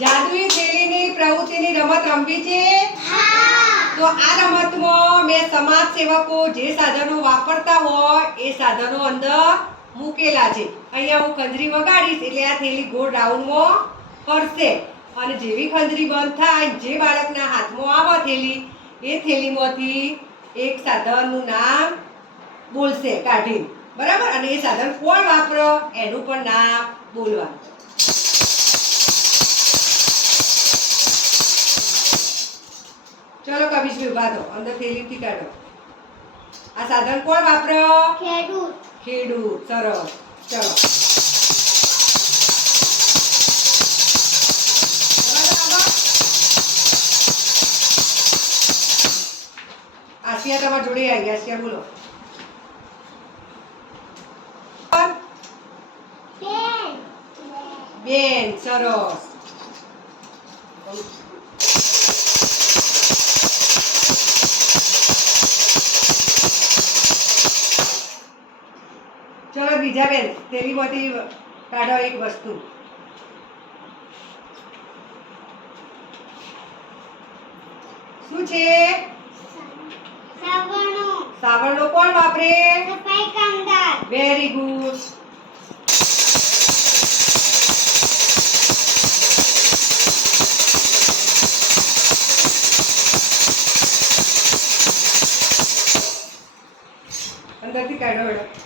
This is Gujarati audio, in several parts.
જાદુઈ થેલીની પ્રવૃત્તિની રમત રમવી છે. તો આ રમતમાં મેં સમાજ સેવકો જે સાધનો વાપરતા હોય એ સાધનો અંદર મૂકેલા છે. અહીંયા હું ખંજરી વગાડીશ એટલે આ થેલી ગોળ રાઉન્ડમાં ફરશે અને જેવી ખંજરી બંધ થાય જે બાળકના હાથમાં આવે થેલી એ થેલીમાંથી એક સાધનનું નામ બોલશે કાઢીને, બરાબર? અને એ સાધન કોણ વાપરો એનું પણ નામ બોલવાનું. ચલો કવિશભાઈ ઉભા થો, અંદર થેલીથી કાઢો. આ સાધન કોણ વાપરો? ખેડૂત. ખેડૂત. સરસ. ચલો આસિયા તમારા જોડે આવી. આસિયા બોલો. બેન. સરસ. ચલો બીજા બેન, થેલીમાંથી કાઢો એક વસ્તુ. શું છે? સાવરણો. સાવરણો કોણ વાપરે? સફાઈ કામદાર. Very good. અંદરથી કાઢો બેટા.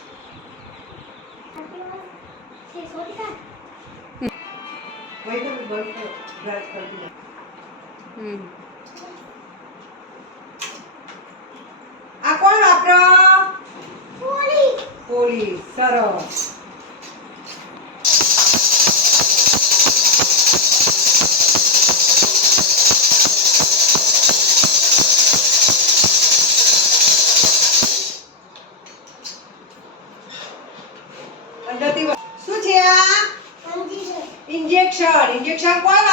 વહી તો બંધ કરો. ગાજ કરતી જાઓ. આ કોણ વાપરો? પોલીસ. પોલીસ. સરસ. અંદરથી શું છે આ? અંજીર. ઇન્જેક્શન. ઇન્જેક્શન કોણ